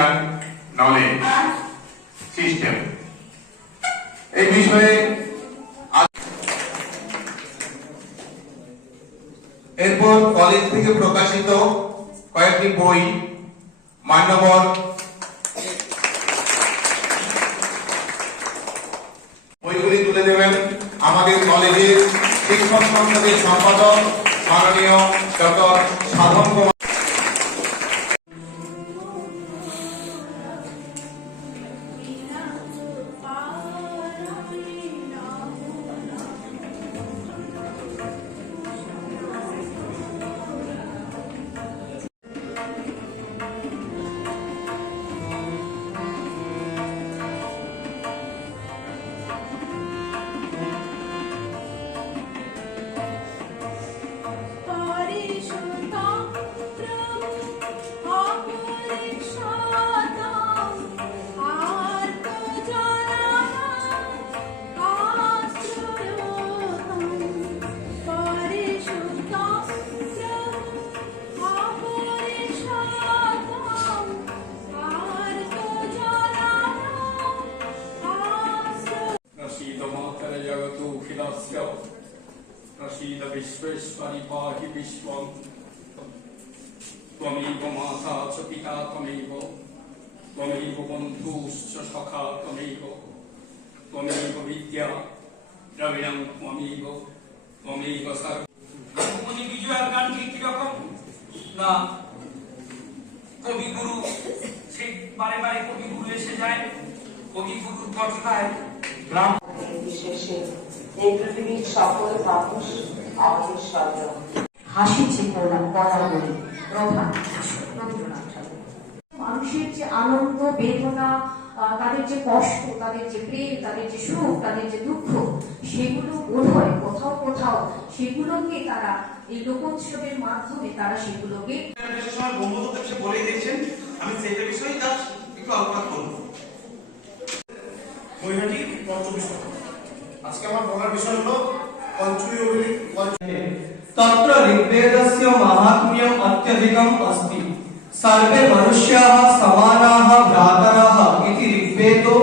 Indian knowledge system. এই বিষয়ে এরপর কলেজ থেকে প্রকাশিত কয়েকটি বই মান্যবর বইগুলি তুলে দেবেন আমাদের কলেজের শিক্ষক সংসদের সম্পাদক মাননীয় ডক্টর সাধন কুমার। प्रसीद विश्वेश्वरि पाहि विश्वं त्वमेव माता च पिता त्वमेव त्वमेव बन्धुश्च सखा त्वमेव त्वमेव विद्या द्रविणं त्वमेव त्वमेव सर्व। কবি বিজয়ের গান কি রকম না কবিগুরু সেই বারে বারে কবিগুরু এসে যায় কবিগুরুর কথায় গ্রাম বিশেষে এই পৃথিবীর সকল মানুষ আমাদের স্বজন। হাসি চেতনা বলি প্রধান রবীন্দ্রনাথ ঠাকুর। মানুষের যে আনন্দ বেদনা, তাদের যে কষ্ট, তাদের যে প্রেম, তাদের যে সুখ, তাদের যে দুঃখ, সেগুলো বোধ হয় কোথাও কোথাও সেগুলোকে তারা এই লোকোৎসবের মাধ্যমে তারা সেগুলোকে বলে দিয়েছেন। আমি সেটা বিষয়ে জাস্ট একটু আলোচনা করব। বইটি পঞ্চবিংশ। আজকে আমার বলার বিষয় হলো तत्र ऋग्वेदस्य माहात्म्यम् अत्यधिकम् अस्ति। सर्वे मनुष्याः समानाः भ्रातरः इति ऋग्वेदो